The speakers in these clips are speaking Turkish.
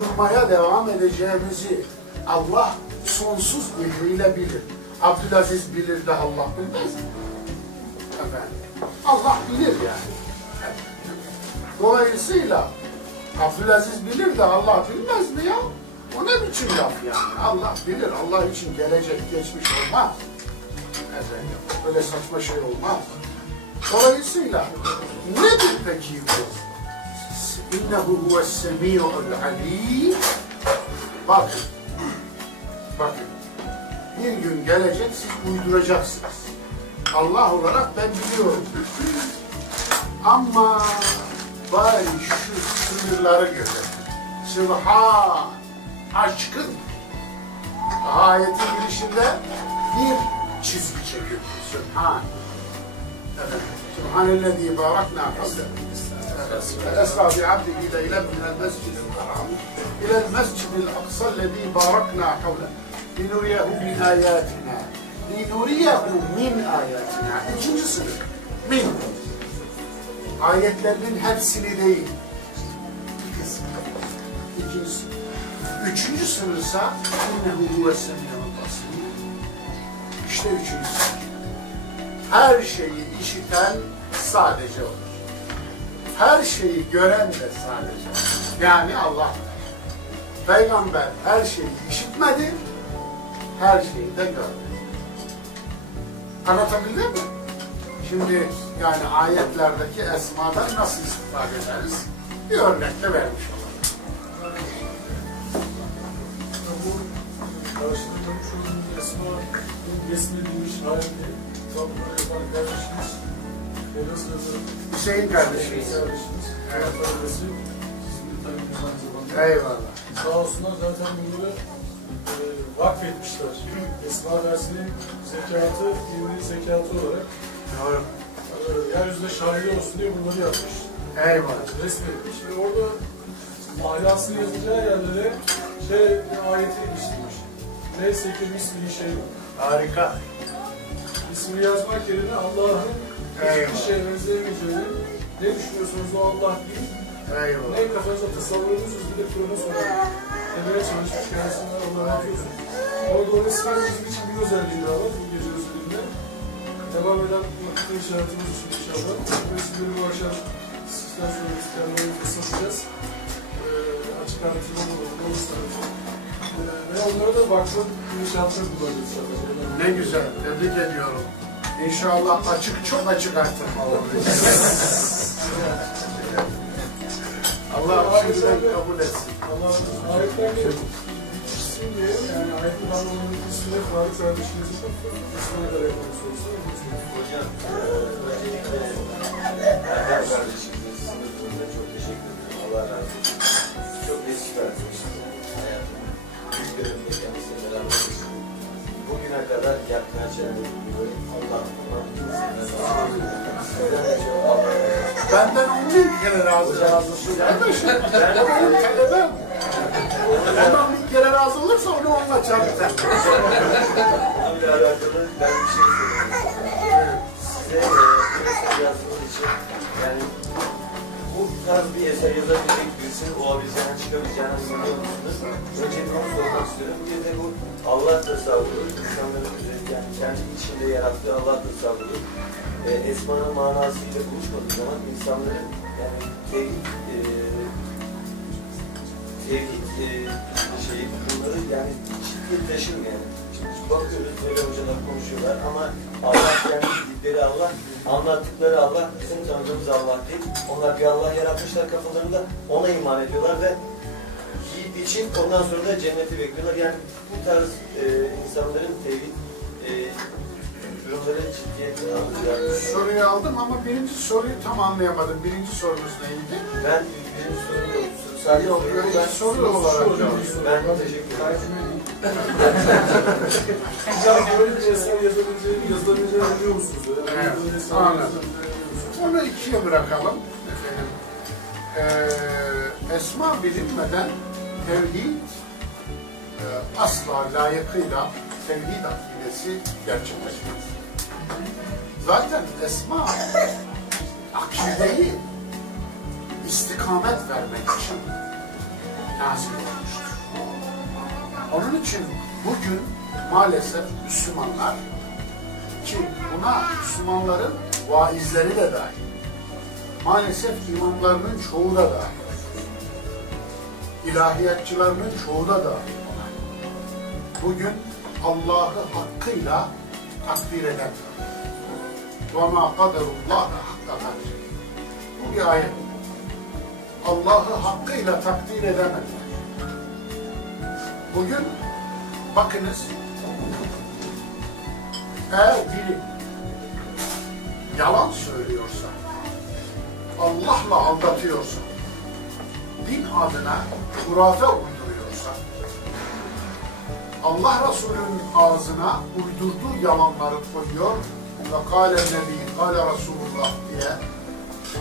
durmaya devam edeceğimizi Allah sonsuz ilmiyle bilir. Abdülaziz bilir de Allah bilmez mi? Efendim, Allah bilir yani. Dolayısıyla Abdülaziz bilir de Allah bilmez mi ya? O ne biçim laf yani? Allah bilir. Allah için gelecek, geçmiş olmaz. Efendim, öyle saçma şey olmaz. Dolayısıyla nedir peki bu? İnnehu huves-semî'ul alîm. Bakın. Bir gün gelecek, siz uyduracaksınız. Allah olarak ben biliyorum. Ama bari şu sınırları görelim. Sübhan, aşkın. Ayetin girişinde bir çizgi çekildi. Sübhan. Evet. Sübhanellezî bâraknâ havle. Esrâ bi'abdihi leylen minel mescidil haram ilel mescidil aksa'llezî bâraknâ havle. Linuriyehu min âyâtinâ. Linuriyehu min âyâtinâ. İkinci sınır. Min. Ayetlerinin hepsini değil. Bir kısmı. İkinci sınır. Üçüncü sınırsa innehu huves-semî'ul basîr. İşte üçüncü sınır. Her şeyi işiten sadece olur. Her şeyi gören de sadece. Yani Allah. Peygamber her şeyi işitmedi, her şeyi de gördü. Anlatabildim mi? Şimdi yani ayetlerdeki esmadan nasıl istifade ederiz? Bir örnekle vermiş olalım. Bu karşılamış olduğumuz esma resmedilmiş halinde tabloları yapan kardeşimiz Hüseyin kardeşimiz. Evet. Sizin de tanıdığınız aynı zamanda. Eyvallah. Sağ olsunlar zaten bunları vakfetmişler. Esma dersinin zekatı, dini zekatı olarak yeryüzünde şahidi olsun diye bunları yapmış. Eyvallah. Resmetmiş ve orada ahlası yazılacağı yerlere ayeti iliştirmiş. Neyse ki ismi şey yok. Harika. İsmi yazmak yerine Allah'ın hiçbir şeye benzemeyeceğini, ne düşünüyorsunuz o Allah değil. Eyvallah. Ne kafanıza tasavvurunuz bir de Kur'an'ı sorarak demeye çalışmış kendisinden Allah razı olsun. Orada o resmen bizim için bir özelliği daha var bu gece özelliğinde. Devam eden vakit işaretimiz için inşallah. Ve sizleri bu akşam sizden sonra isteyenlerimizi satacağız. Açık anlatımı olursa. Ve onlara da vakfın inşaatını kullanacağız sadece. Ne güzel, tebrik ediyorum. İnşallah açık, çok açık artırma olur. Allah şimdiden kabul etsin. Allah ayetlerle isim diye, yani ayetin anlamının ismine Faruk kardeşimizin ismine de referans olsun. Hocam, öncelikle Erdem kardeşimize sizin ödülünde çok teşekkür ederim. Allah razı olsun. Çok eski vermişsiniz. Hayatımın büyük bölümünde kendisiyle beraber olsun. Bugüne kadar yapmaya çalıştığım gibi Allah Benden 10.000 kere razı olsun. Kardeşim, ben benim talebem. Ondan 1000 kere razı olursa onu onunla çarptım. Bununla alakalı ben bir şey söyleyeyim. Size yazdığınız için yani bu tarz bir eser yazabilecek birisinin olabileceğine çıkabileceğine inanıyor musunuz? Önce bunu sormak istiyorum. Bir de bu Allah tasavvuru, insanların yani kendi içinde yarattığı Allah tasavvuru esmanın manasıyla buluşmadığı zaman insanların yani tevhid şeyi bunları yani ciddi taşımıyor yani. Şimdi bakıyoruz böyle hocalar konuşuyorlar ama Allah kendi bildikleri Allah, anlattıkları Allah bizim tanıdığımız Allah değil. Onlar bir Allah yaratmışlar kafalarında, ona iman ediyorlar ve yiğit için ondan sonra da cenneti bekliyorlar. Yani bu tarz insanların tevhid durumları ciddiyetini alacağız. Soruyu aldım ama birinci soruyu tam anlayamadım. Birinci sorunuz neydi? Ben birinci sorum yok. Sadece yok, ben soru olarak ben teşekkür ederim. Hocam böyle bir eser yazılabileceğini biliyor musunuz? Evet, anladım. Onu ikiye bırakalım. Esma bilinmeden tevhid asla layıkıyla tevhid akidesi gerçekleşmez. Zaten esma akideyi istikamet vermek için nazil olmuştur. Onun için bugün maalesef Müslümanlar, ki buna Müslümanların vaizleri de dahil, maalesef imamlarının çoğu da dahil, ilahiyatçılarının çoğu da dahil, bugün Allah'ı hakkıyla takdir edemiyor. وَمَا قَدَرُ اللّٰهَ حَقَّ قَدْرِ. Bu bir ayet. Allah'ı hakkıyla takdir edemediler. Bugün bakınız, eğer biri yalan söylüyorsa, Allah'la aldatıyorsa, din adına hurafe uyduruyorsa, Allah Resulü'nün ağzına uydurduğu yalanları koyuyor ve kâle nebi, kâle Resulullah diye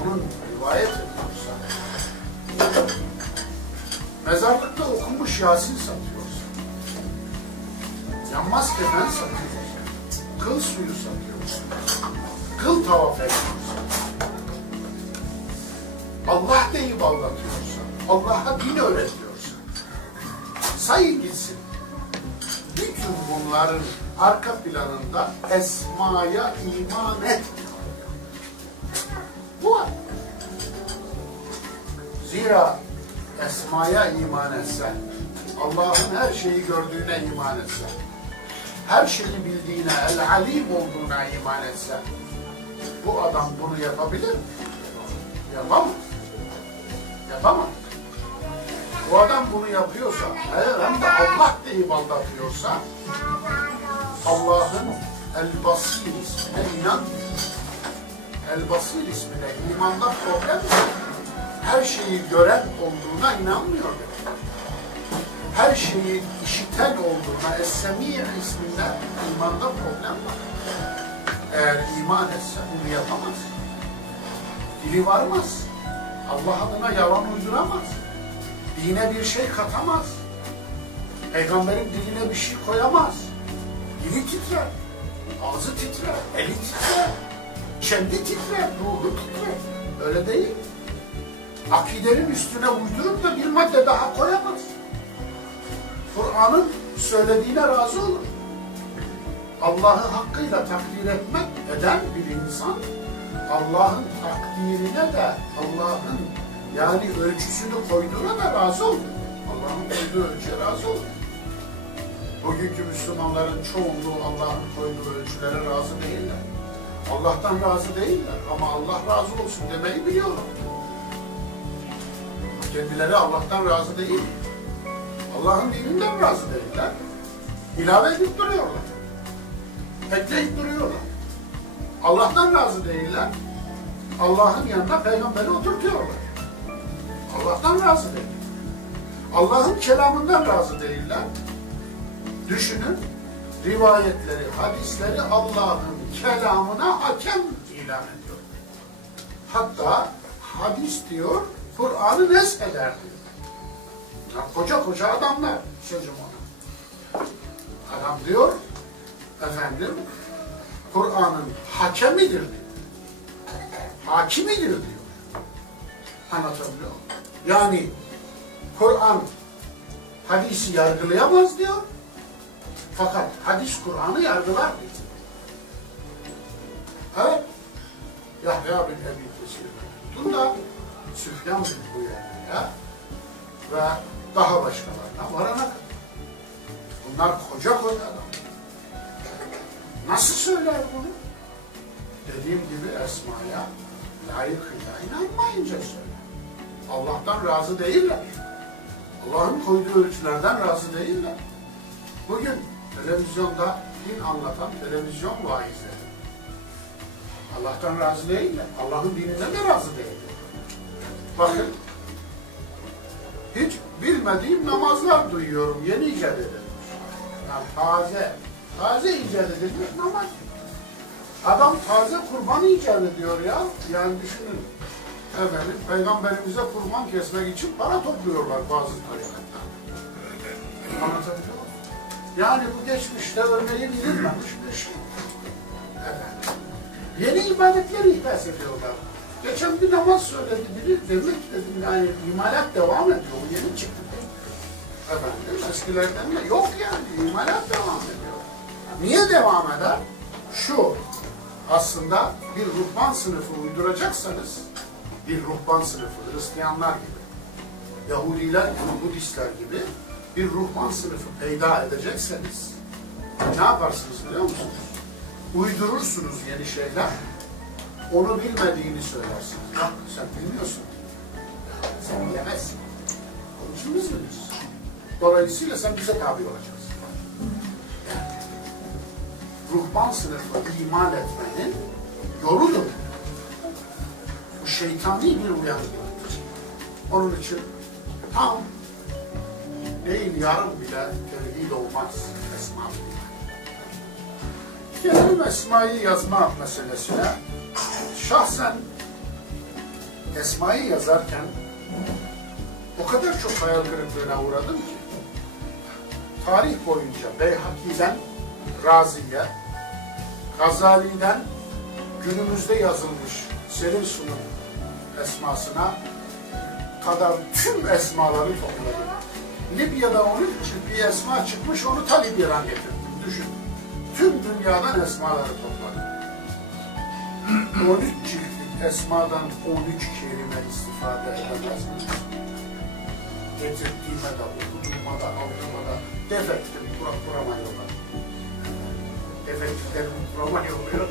onun rivayet ediyorsa, mezarlıkta okunmuş Yasin satıyorsa, yanmaz kefen satıyorsa, kıl suyu satıyorsa, kıl tavaf ediyorsa, Allah deyip aldatıyorsa, Allah'a din öğretiyorsa, sayın gitsin. Bütün bunların arka planında esmaya iman etmiyor. Bu var. Zira esmaya iman etse, Allah'ın her şeyi gördüğüne iman etse, her şeyi bildiğine, el-alim olduğuna iman etse, bu adam bunu yapabilir mi? Yapamaz. Yapamaz. Bu adam bunu yapıyorsa, eğer hem de Allah deyip aldatıyorsa, Allah'ın El-Basir ismine inanmıyor. El-Basir ismine imanda problem yok. Her şeyi gören olduğuna inanmıyor. Her şeyi işiten olduğuna, Es-Semî isminde imanda problem var. Eğer iman etse bunu yapamaz. Dili varmaz. Allah adına yalan uyduramaz. Dine bir şey katamaz. Peygamberin diline bir şey koyamaz. Dili titrer, ağzı titrer, eli titrer, kendi titrer, ruhu titrer. Öyle değil. Akidenin üstüne uydurup da bir madde daha koyamaz. Kur'an'ın söylediğine razı olur. Allah'ı hakkıyla takdir eden bir insan, Allah'ın takdirine de, Allah'ın yani ölçüsünü koyduğuna da razı olur. Allah'ın koyduğu ölçüye razı olur. Bugünkü Müslümanların çoğunluğu Allah'ın koyduğu ölçülere razı değiller. Allah'tan razı değiller ama Allah razı olsun demeyi biliyorlar. Kendileri Allah'tan razı değil. Allah'ın dininden razı değiller. İlave edip duruyorlar. Ekleyip duruyorlar. Allah'tan razı değiller. Allah'ın yanına peygamberi oturtuyorlar. Allah'tan razı değil. Allah'ın kelamından razı değiller. Düşünün, rivayetleri, hadisleri Allah'ın kelamına hakem ilan ediyor. Hatta hadis diyor, Kur'an'ı nesheder diyor. Yani koca koca adamlar, sözüm ona. Adam diyor, efendim, Kur'an'ın hakemidir diyor. Hakimidir diyor. Anlatabiliyor muyum? Yani Kur'an hadisi yargılayamaz diyor. Fakat hadis Kur'an'ı yargılar diyor. Evet. Yahya bin Ebi Kesir Bunda Süfyan bin Uyeyne'ye ve daha başkalarına varana kadar. Bunlar koca koca adam. Nasıl söyler bunu? Dediğim gibi esmaya layıkıyla inanmayınca söyler. Allah'tan razı değiller. Allah'ın koyduğu ölçülerden razı değiller. Bugün televizyonda din anlatan televizyon vaizleri Allah'tan razı değiller. Allah'ın dininden de razı değiller. Bakın, hiç bilmediğim namazlar duyuyorum. Yeni icat edilmiş. Yani taze icat edilmiş namaz. Adam taze kurban icat ediyor ya. Yani düşünün. Efendim, Peygamberimize kurban kesmek için para topluyorlar bazı tarikatlar. Anlatabiliyor muyum? Yani bu geçmişte örneği bilinmemiş bir şey. Efendim, yeni ibadetleri ihdas ediyorlar. Geçen bir namaz söyledi biri, demek dedim yani imalat devam ediyor, o yeni çıktı. Efendim eskilerden de yok yani. İmalat devam ediyor. Niye devam eder? Şu, aslında bir ruhban sınıfı uyduracaksanız, bir ruhban sınıfı, Hristiyanlar gibi, Yahudiler gibi, Budistler gibi bir ruhban sınıfı peyda edecekseniz ne yaparsınız biliyor musunuz? Uydurursunuz yeni şeyler, onu bilmediğini söylersiniz. Bak sen bilmiyorsun. Sen bilemezsin. Onun için biz biliriz. Dolayısıyla sen bize tabi olacaksın. Yani, ruhban sınıfı imal etmenin yoludur. Bu şeytani bir uyanıklıktır. Onun için tam değil yarım bile tevhid olmaz. Esma gelelim Esma'yı yazma meselesine. Şahsen Esma'yı yazarken o kadar çok hayal kırıklığına uğradım ki tarih boyunca Beyhaki'den Razi'ye, Gazali'den günümüzde yazılmış Selim Su'nun esmasına kadar tüm esmaları topladım. Libya'da 13 cilt bir esma çıkmış, onu ta Libya'dan getirdim. Düşün. Tüm dünyadan esmaları topladım. 13 ciltlik esmadan 13 kelime istifade edemez miyiz? Getirdiğime de, okuduğuma da, aldığıma da defektim, kurama yollar. Defektiflerim kurama yolluyor.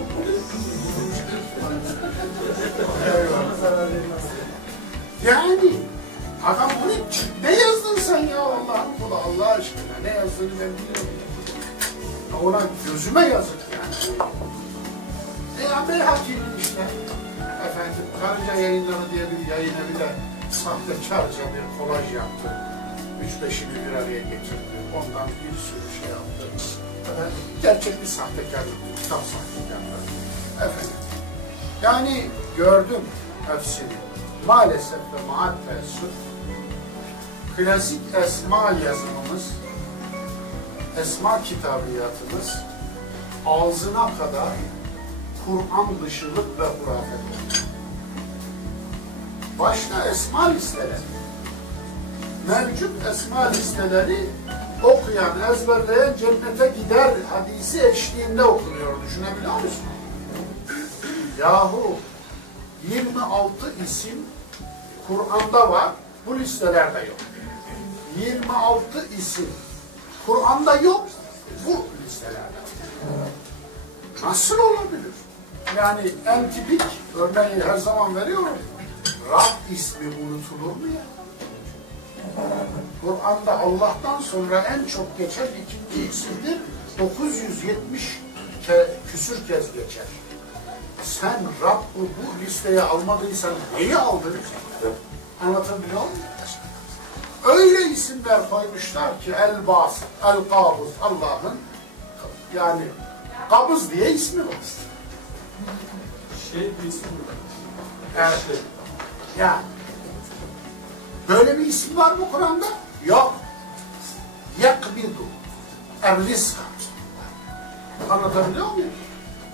Yani adam bunu ne yazdın sen ya Allah'ım? Allah aşkına ne yazdığını ben biliyorum. Ona gözüme yazık yani. Beyhaki'nin işte efendim Karınca Yayınları diye bir yayın evi de sahtekarca bir kolaj yaptı. 3-5'ini bir araya getirdi. Ondan bir sürü şey yaptı. Efendim, gerçek bir sahtekarlık, kitap sahtekarlığı. Efendim. Yani gördüm hepsini. Maalesef ve maalesef klasik esma yazımımız, esma kitabiyatımız ağzına kadar Kur'an dışılık ve hurafet. Başta esma listeleri. Mevcut esma listeleri okuyan, ezberleyen cennete gider hadisi eşliğinde okunuyor. Düşünebiliyor musun? Yahu 26 isim Kur'an'da var, bu listelerde yok. 26 isim Kur'an'da yok, bu listelerde. Nasıl olabilir? Yani en tipik örneği her zaman veriyorum. Rab ismi unutulur mu ya? Kur'an'da Allah'tan sonra en çok geçen ikinci isimdir. 970 küsür kez geçer. Sen Rabb'ı bu listeye almadıysan neyi aldın? Anlatabiliyor muyum? Öyle isimler koymuşlar ki El-Bas, El-Kabız, Allah'ın yani kabız diye ismi var. Şey bir isim mi? Evet. Yani böyle bir isim var mı Kur'an'da? Yok. Yakbidu. Er-Rizka. Anlatabiliyor muyum?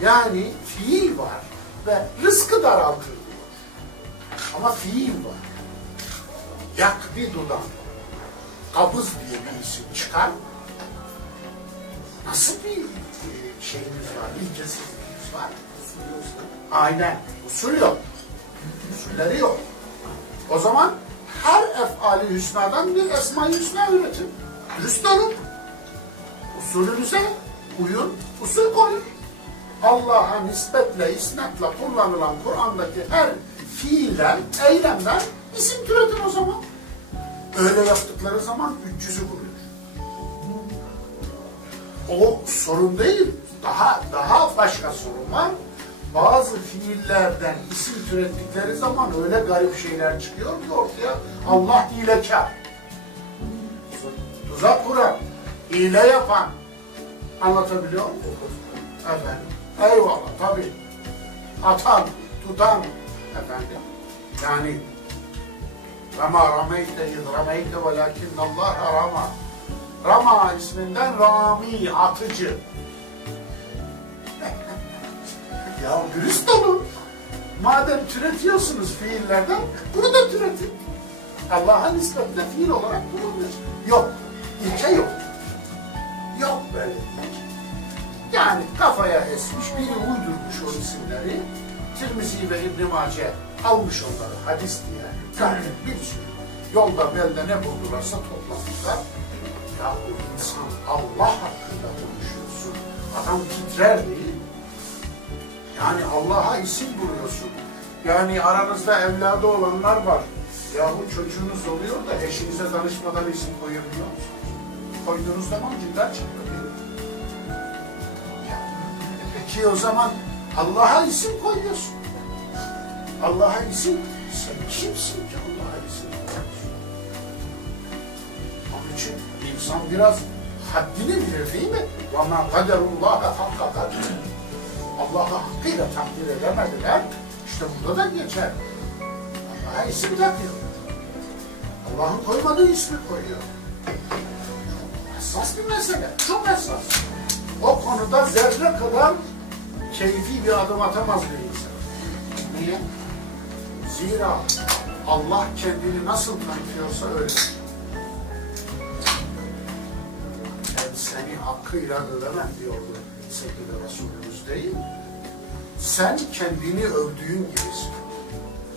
Yani fiil var ve rızkı daraltılıyor. Ama fiil var. Yakbidu'dan kabız diye bir isim çıkar. Nasıl bir şeyimiz var, ilkesizliğimiz var? Aynen. Usul yok. Usulleri yok. O zaman her efali hüsnadan bir esma-i hüsna üretin. Dürüst olun. Usulünüze uyun, usul koyun. Allah'a nispetle, isnatle kullanılan Kur'an'daki her fiilden, eylemden isim türetin o zaman. Öyle yaptıkları zaman 300'ü buluyor. O sorun değil. Daha başka sorun var. Bazı fiillerden isim türettikleri zaman öyle garip şeyler çıkıyor ki ortaya Allah hilekar. Tuzak kuran, hile yapan. Anlatabiliyor muyum? Efendim. Eyvallah tabii. Atan, tutan efendim. Yani Rama rameyte iz rameyte velakinnallâhe rama. Rama isminden Rami, atıcı. Ya dürüst olun. Madem türetiyorsunuz fiillerden, bunu da türetin. Allah'a nispetle fiil olarak bulunmuş. Yok. ilke yok. Yok böyle bir ilke. Yani kafaya esmiş, biri uydurmuş o isimleri. Tirmizi ve İbn-i Mace almış onları hadis diye. Zaten bir sürü yolda belde ne buldularsa toplamışlar. Ya o insan Allah hakkında konuşuyorsun. Adam titrer değil. Yani Allah'a isim buluyorsun. Yani aranızda evladı olanlar var. Yahu çocuğunuz oluyor da eşinize danışmadan isim koyabiliyor musunuz? Koyduğunuz zaman cinler çıkıyor değil mi? Peki o zaman Allah'a isim koyuyorsun. Allah'a isim, sen kimsin ki Allah'a isim koyuyorsun? Onun için insan biraz haddini bilir değil mi? وَمَا قَدَرُ اللّٰهَ حَقَّ قَدْرِ Allah'a hakkıyla takdir edemediler. İşte burada da geçer. Allah'a isim takıyor. Allah'ın koymadığı ismi koyuyor. Çok hassas bir mesele. Çok hassas. O konuda zerre kadar keyfi bir adım atamaz bir insan. Niye? Zira Allah kendini nasıl tanıtıyorsa öyle. Ben seni hakkıyla övemem diyordu sevgili Resulümüz değil. Sen kendini övdüğün gibisin.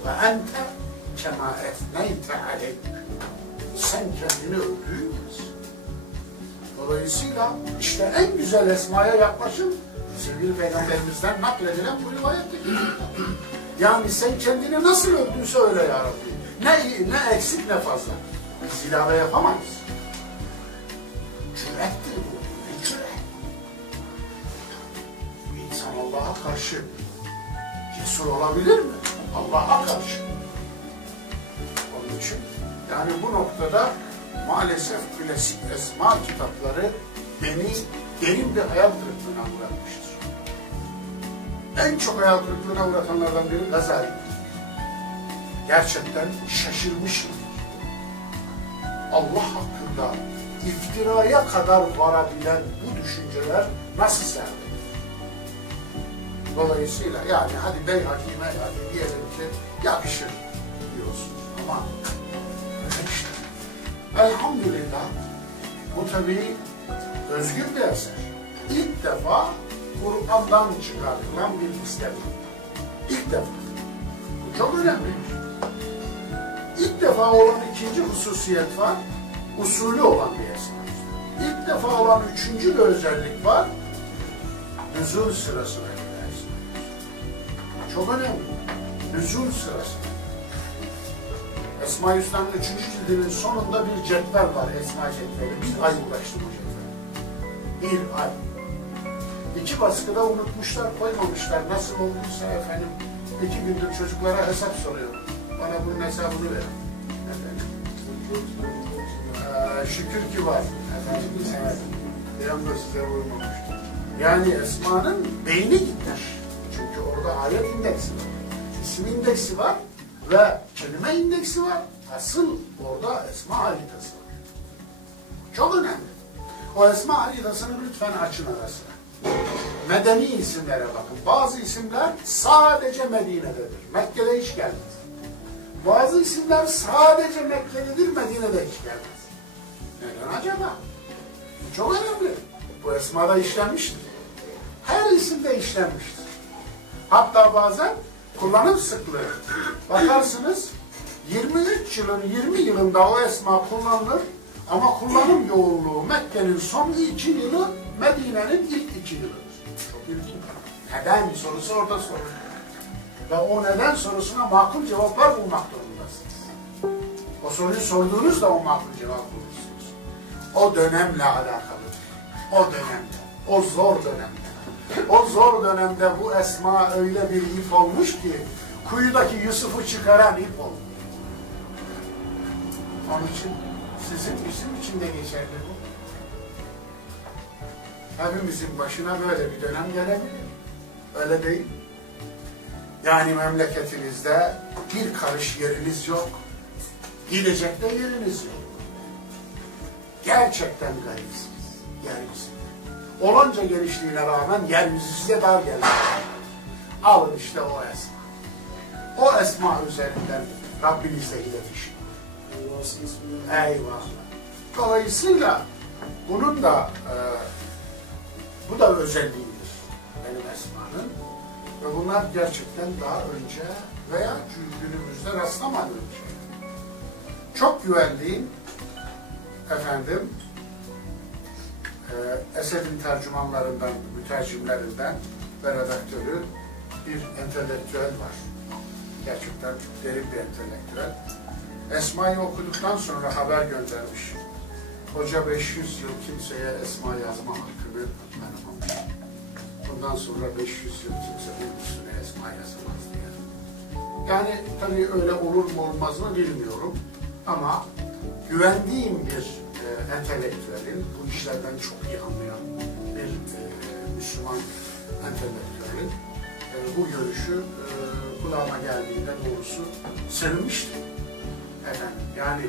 Ve ente kema etneyte aleyk. Sen kendini övdüğün gibisin. Dolayısıyla işte en güzel esmaya yaklaşım sevgili Peygamberimizden nakledilen bu rivayette. Yani sen kendini nasıl övdüyse öyle ya Rabbi. Ne eksik ne fazla. Biz ilave yapamayız. Cürettir bu. Ne cüret? Bir insan Allah'a karşı cesur olabilir mi? Allah'a karşı. Onun için yani bu noktada maalesef klasik esma kitapları beni derin bir hayal kırıklığına uğratmıştır. En çok hayal kırıklığına uğratanlardan biri Gazali. Gerçekten şaşırmışım. Allah hakkında iftiraya kadar varabilen bu düşünceler nasıl serdi? Dolayısıyla yani hadi Beyhaki'me hadi diyelim ki yakışır diyorsun ama işte. Elhamdülillah bu tabii özgür bir eser. İlk defa Kur'an'dan çıkartılan bir istem. İlk defa. Bu çok önemli. İlk defa olan ikinci hususiyet var. Usulü olan bir eser. İlk defa olan üçüncü bir özellik var. Nüzul sırasına gidersin. Çok önemli. Nüzul sırası. Esma-i Hüsna'nın 3. cildinin sonunda bir cetvel var. Esma cetveli. Bir ay uğraştı bu cetvel. Bir ay. 2 baskıda unutmuşlar, koymamışlar. Nasıl olduysa efendim 2 gündür çocuklara hesap soruyorum. Bana bunun hesabını verin. Efendim. Şükür ki var. Efendim. Evet. Yanında size vurmamış. Yani Esma'nın beyni gitmiş. Çünkü orada ayet indeksi var. İsim indeksi var ve kelime indeksi var. Asıl orada Esma haritası var. Çok önemli. O Esma haritasını lütfen açın arasına. Medeni isimlere bakın. Bazı isimler sadece Medine'dedir. Mekke'de hiç gelmez. Bazı isimler sadece Mekke'dedir, Medine'de hiç gelmez. Neden acaba? Bu çok önemli. Bu esmada işlenmiştir. Her isimde işlenmiştir. Hatta bazen kullanım sıklığı. Bakarsınız 23 yılın 20 yılında o esma kullanılır ama kullanım yoğunluğu Mekke'nin son 2 yılı, Medine'nin ilk 2 yılıdır. Çok ilginç. Neden sorusu orada sorulur. Ve o neden sorusuna makul cevaplar bulmak durumundasınız. O soruyu sorduğunuzda o makul cevap bulursunuz. O dönemle alakalıdır. O dönemde. O zor dönemde. O zor dönemde bu esma öyle bir ip olmuş ki kuyudaki Yusuf'u çıkaran ip oldu. Onun için sizin bizim için de geçerli bu. Hepimizin başına böyle bir dönem gelebilir. Öyle değil mi? Yani memleketinizde bir karış yeriniz yok. Gidecek de yeriniz yok. Gerçekten garipsiniz. Yeryüzünde. Olanca genişliğine rağmen yeryüzü size dar gelir. Alın işte o esma. O esma üzerinden Rabbinizle iletişim. Eyvallah. Dolayısıyla Bunun da bu da özelliğidir benim esmanın. Ve bunlar gerçekten daha önce veya günümüzde rastlamadığı şey. Çok güvendiğim efendim Esed'in tercümanlarından, mütercimlerinden ve redaktörü bir entelektüel var. Gerçekten derin bir entelektüel. Esma'yı okuduktan sonra haber göndermiş. Hoca 500 yıl kimseye esma yazma hakkını tanımamış. Bundan sonra 500 yıl kimse bir üstüne esma yazamaz diye. Yani tabii öyle olur mu olmaz mı bilmiyorum. Ama güvendiğim bir entelektüelin, bu işlerden çok iyi anlayan bir Müslüman entelektüelin bu görüşü kulağıma geldiğinde doğrusu sevinmiştim. Efendim, yani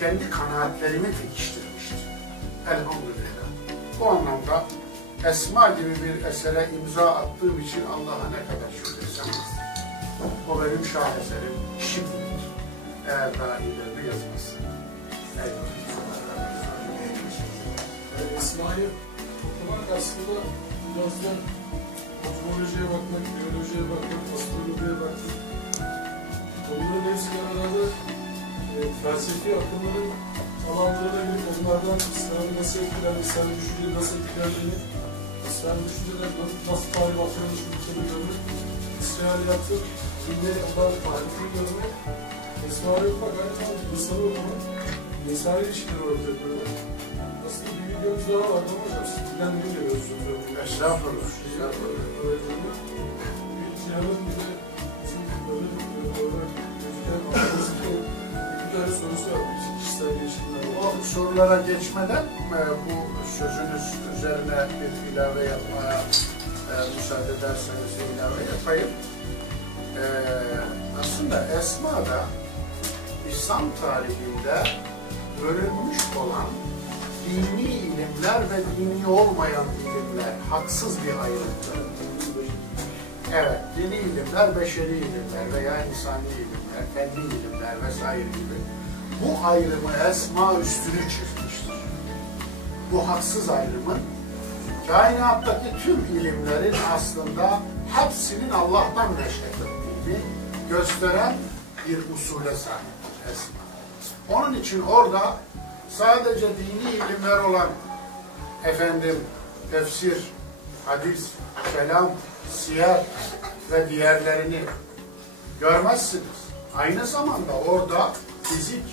kendi kanaatlerimi pekiştirmiştim. Elhamdülillah. Bu anlamda Esma gibi bir esere imza attığım için Allah'a ne kadar şükretsem az. O benim şah eserim şimdilik. Eğer daha ileri yazmasın. Esma'yı okumak aslında biraz da kozmolojiye bakmak, biyolojiye bakmak, astrolojiye bakmak. Onların hepsi beraber felsefi akımların alanlarına girip onlardan İslam'ı nasıl etkiler, İslam'ı düşünceyi nasıl etkilerdiğini, İslam'ı düşünceler nasıl tarih atılmış ülkeyi görmek, İsrailiyatı, dinleri onların tarihini görmek, Esma'yı okumak, aynı zamanda insanı okumak, insan ilişkileri ortaya koymak. Aslında bir videomuz daha vardı ama hocam siz bilen bir görüyorsunuz. Estağfurullah. Bir Cihan'ın bir de bizim böyle gözüken anlamızda bir tane sorusu var. Kişisel gelişimler. O sorulara geçmeden bu sözünüz üzerine bir ilave yapmaya müsaade ederseniz ilave yapayım. Aslında Esma'da İslam tarihinde bölünmüş olan dini ilimler ve dini olmayan ilimler, haksız bir ayrımdır. Evet, dini ilimler, beşeri ilimler veya insani ilimler, fenni ilimler vesaire gibi bu ayrımı Esma üstünü çizmiştir. Bu haksız ayrımın kainattaki tüm ilimlerin aslında hepsinin Allah'tan neşet ettiğini gösteren bir usule sahiptir Esma. Onun için orada sadece dini ilimler olan tefsir, hadis, kelam, siyer ve diğerlerini görmezsiniz. Aynı zamanda orada fizik,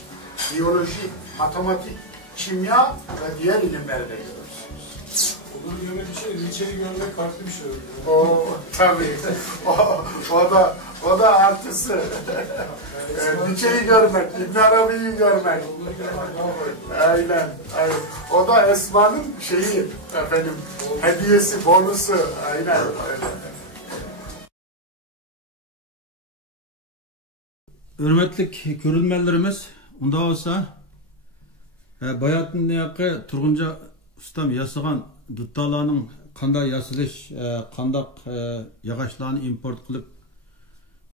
biyoloji, matematik, kimya ve diğer ilimleri de görürsünüz. Onları görmek bir şey, Nietzsche'yi görmek farklı bir şey oluyor. O tabii. o da artısı. Nietzsche'yi görmek, İbn Arabi'yi görmek. Aynen. O da Esma'nın şeyi, hediyesi, bonusu. Aynen. Hürmetlik körülmelerimiz, unda olsa Bayatın Niyakı Turgunca ustam yasıgan duttalarının kanda yasılış, kandak yağaçlarını import kılıp